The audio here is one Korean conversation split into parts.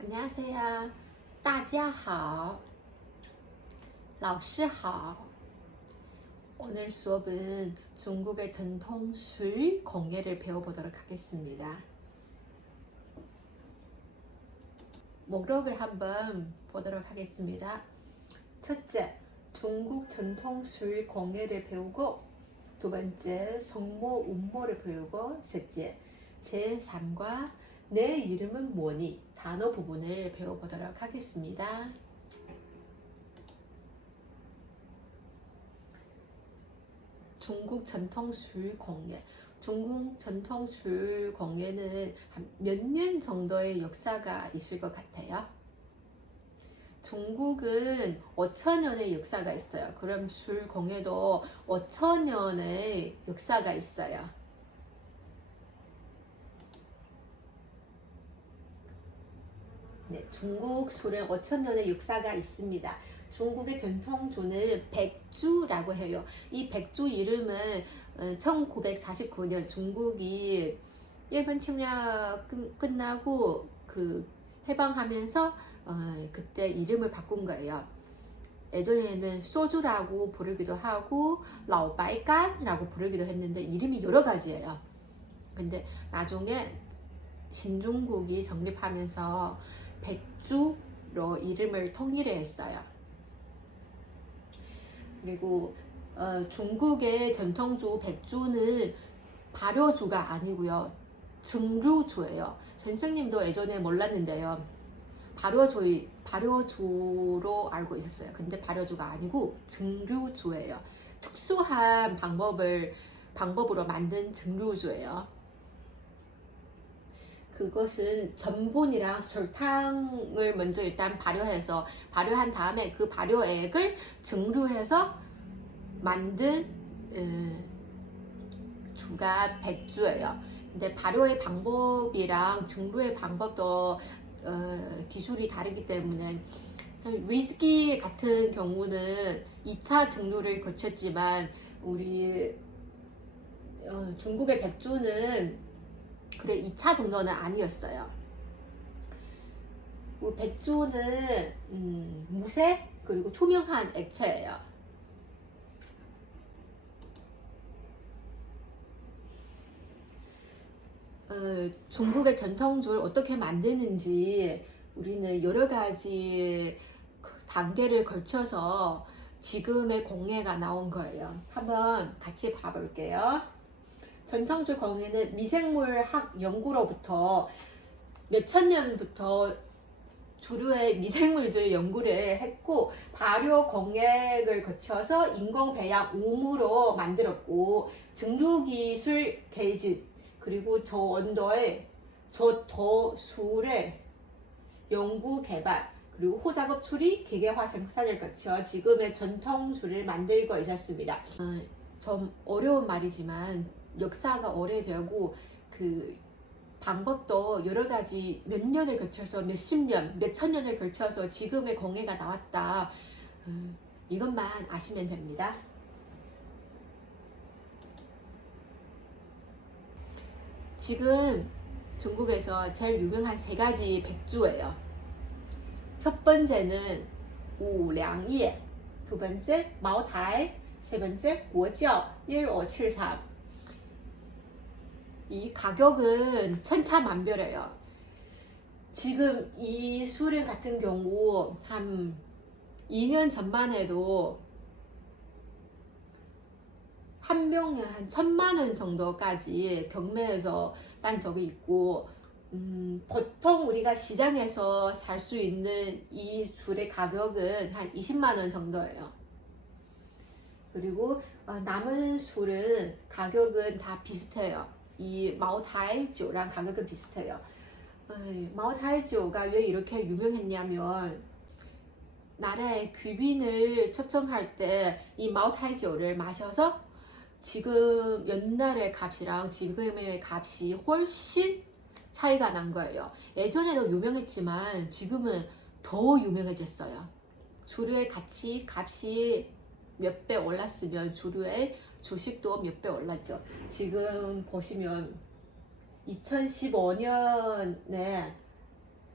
안녕하세요. 大家好.老师好. 오늘 수업은 중국의 전통 술 공예를 배워보도록 하겠습니다. 목록을 한번 보도록 하겠습니다. 첫째, 중국 전통 술 공예를 배우고 두 번째, 성모 운모를 배우고 셋째, 제3과 내 이름은 뭐니? 단어 부분을 배워보도록 하겠습니다. 중국 전통 술 공예. 중국 전통 술 공예는 몇 년 정도의 역사가 있을 것 같아요. 중국은 5천 년의 역사가 있어요. 그럼 술 공예도 5천 년의 역사가 있어요. 네, 중국 술은 5천 년의 역사가 있습니다. 중국의 전통주는 백주라고 해요. 이 백주 이름은 1949년 중국이 일본 침략 끝- 끝나고 그 해방하면서 어, 그때 이름을 바꾼 거예요. 예전에는 소주라고 부르기도 하고 라오바이간이라고 부르기도 했는데 이름이 여러 가지예요. 근데 나중에 신중국이 성립하면서 백주로 이름을 통일을 했어요. 그리고 어, 중국의 전통주 백주는 발효주가 아니고요. 증류주예요. 선생님도 예전에 몰랐는데요. 발효주, 발효주로 알고 있었어요. 근데 발효주가 아니고 증류주예요. 특수한 방법을 방법으로 만든 증류주예요. 그것은 전분이랑 설탕을 먼저 일단 발효해서 발효한 다음에 그 발효액을 증류해서 만든 음, 주가 백주예요. 근데 발효의 방법이랑 증류의 방법도 어, 기술이 다르기 때문에 위스키 같은 경우는 2차 증류를 거쳤지만 우리 어, 중국의 백주는 그래 2차 정도는 아니었어요. 우리 백주는 음, 무색 그리고 투명한 액체예요. 어, 중국의 전통주를 어떻게 만드는지 우리는 여러 가지 단계를 걸쳐서 지금의 공예가 나온 거예요. 한번 같이 봐볼게요. 전통주 공예는 미생물학 연구로부터 몇천 년부터 주류의 미생물질 연구를 했고 발효 공예를 거쳐서 인공 배양 우무로 만들었고 증류 기술 개집 그리고 저온도의 저도술의 연구 개발 그리고 호작업 처리 기계화 생산을 거쳐 지금의 전통술을 만들고 있었습니다. 어, 좀 어려운 말이지만 역사가 오래되고 그 방법도 여러 가지 몇 년을 거쳐서 몇십 년, 몇천 년을 걸쳐서 지금의 공예가 나왔다. 음, 이것만 아시면 됩니다. 지금 중국에서 제일 유명한 세 가지 백주예요. 첫 번째는 우량예, 두 번째 마오타이, 세 번째 고지ao 1573. 이 가격은 천차만별해요. 지금 이 술을 같은 경우 한 2년 전만 해도 한 병에 한 천만 원 정도까지 경매에서 딴 적이 있고 음, 보통 우리가 시장에서 살 수 있는 이 술의 가격은 한 20만 원 정도예요. 그리고 어, 남은 술은 가격은 다 비슷해요. 이 마오타이 조랑 가격은 비슷해요. 어, 마오타이 조가 왜 이렇게 유명했냐면 나라의 귀빈을 초청할 때 이 마오타이 조를 마셔서 지금 옛날의 값이랑 지금의 값이 훨씬 차이가 난 거예요. 예전에도 유명했지만 지금은 더 유명해졌어요. 주류의 가치 값이 몇 배 올랐으면 주류의 주식도 몇 배 올랐죠. 지금 보시면 2015년에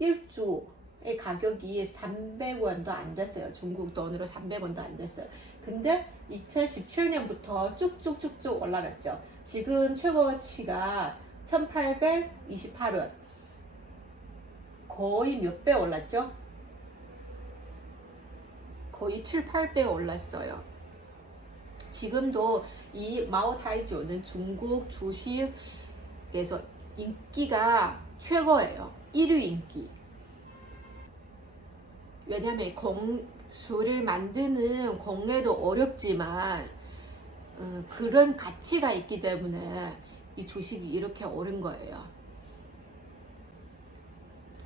1주의 가격이 300원도 안 됐어요. 중국 돈으로 300원도 안 됐어요. 근데 2017년부터 쭉쭉쭉쭉 올라갔죠. 지금 최고치가 1828원. 거의 몇 배 올랐죠? 거의 7, 8배 올랐어요. 지금도 이 마오타이주는 중국 주식에서 인기가 최고예요. 1위 인기. 왜냐면 공수를 만드는 공예도 어렵지만 어, 그런 가치가 있기 때문에 이 주식이 이렇게 오른 거예요.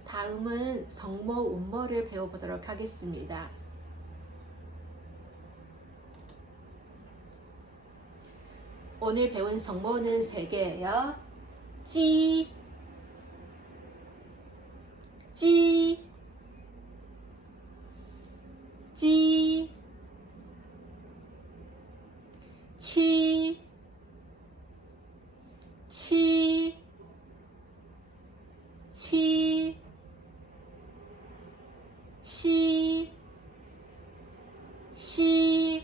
다음은 성모 운모를 배워보도록 하겠습니다. 오늘 배운 성모는 세 개예요. 찌, 찌, 찌, 치, 치, 치, 시, 시,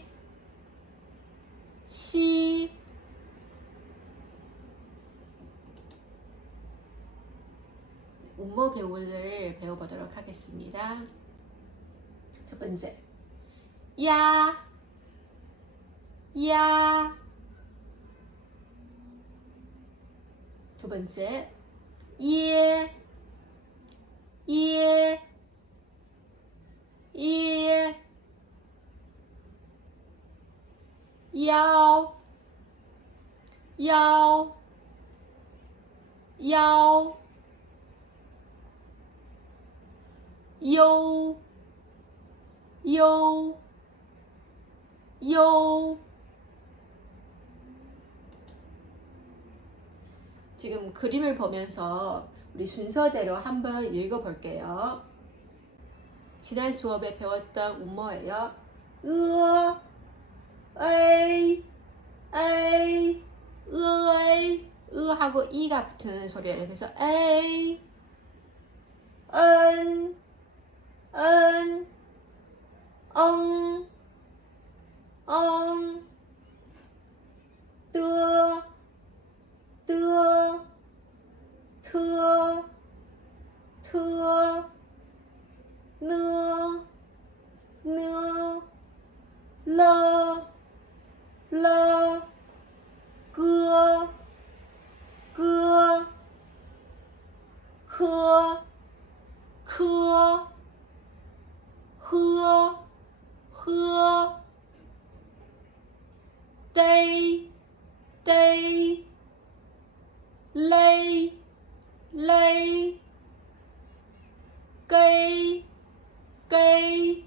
시, 공모 배우를 배워보도록 하겠습니다. 첫 번째 야 야. 두 번째 예. 예. 예. 요. 요. 요. 요, 요, 요. 지금 그림을 보면서 우리 순서대로 한번 읽어볼게요. 지난 수업에 배웠던 음모예요. 으어, 에이, 에이, 으어이, 으하고 이가 붙는 소리예요. 그래서 에이, 은, 은, 엉, 엉, 뜨, 뜨, 트, 트, 느, 느, 러, 러, 그, 그, 그, 그, khưa khưa. Tây tây lây lây. Cây cây.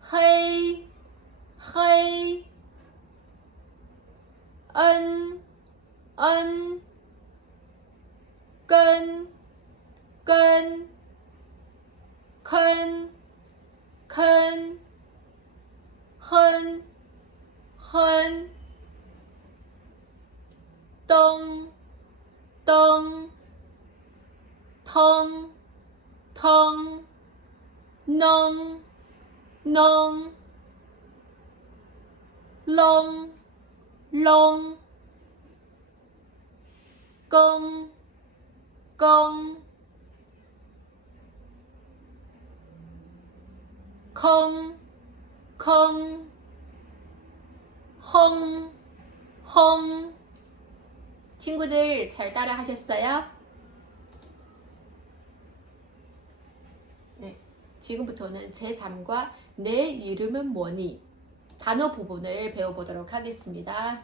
Khây khây ân ân. Cân cân. 坑坑哼哼咚咚通通弄弄隆隆公。Không không hông hông 친구들 잘 따라 하셨어요? 네. 지금부터는 제3과 내 이름은 뭐니? 단어 부분을 배워보도록 하겠습니다.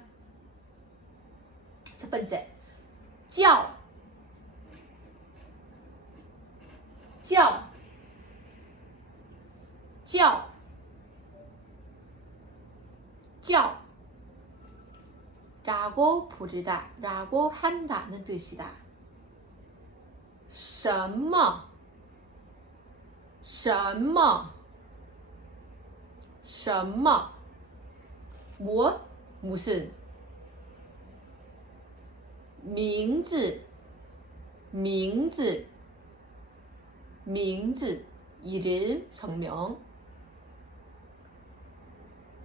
첫 번째, 叫,叫,叫,叫. 라고 부르다, 라고 한다는 뜻이다. 什么?什么?什么?뭐? 무슨? 名字,名字 名字 이름 성명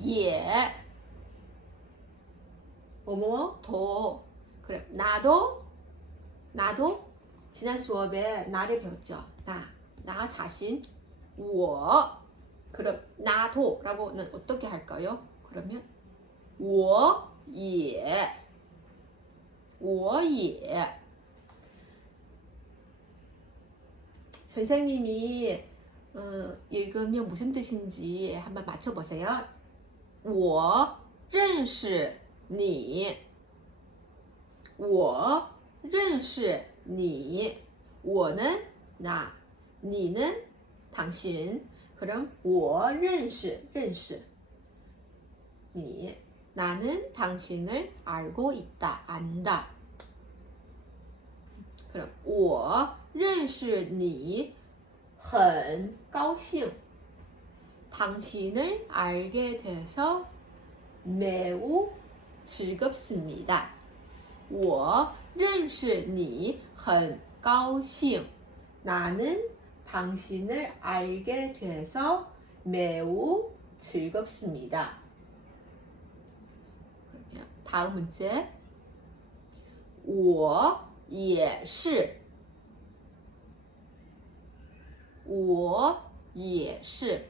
예. 어머, 더 그래 나도 나도 지난 수업에 나를 배웠죠. 나, 나 자신, 워. 그럼 나도라고는 어떻게 할까요? 그러면 워 예, 워 예. 선생님이 어, 읽으면 무슨 뜻인지 한번 맞춰보세요. 我认识你我认识你我는 나, 니는 당신. 그럼 我认识认识 니 나는 당신을 알고 있다 안다. 그럼 我认识你很高兴. 당신을 알게 돼서 매우 즐겁습니다. 我认识你很高兴. 나는 당신을 알게 돼서 매우 즐겁습니다. 그러면 다음 문제. 我也是我也是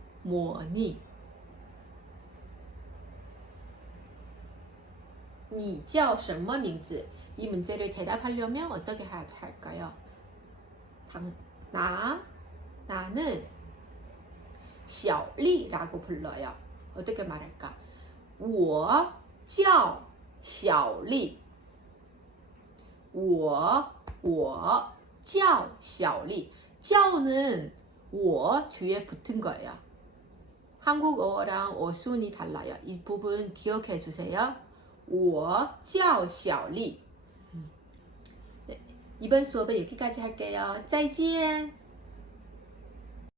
뭐니? 你叫什么名字? 이 문제를 대답하려면 어떻게 하- 할까요? 당, 나, 나는 小丽라고 불러요. 어떻게 말할까? 我叫小丽.我我叫小丽. 叫는 我 뒤에 붙은 거예요. 한국어랑 어순이 달라요. 이 부분 기억해 주세요. 我叫小丽. 네, 이번 수업은 여기까지 할게요. 再见.